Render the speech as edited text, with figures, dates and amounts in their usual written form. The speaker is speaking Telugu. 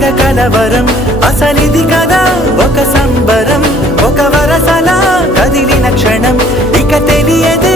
తెగ కలవరం అసలిది కదా ఒక సంబరం ఒక వరసలా కదిలిన క్షణం ఇక తెలియదే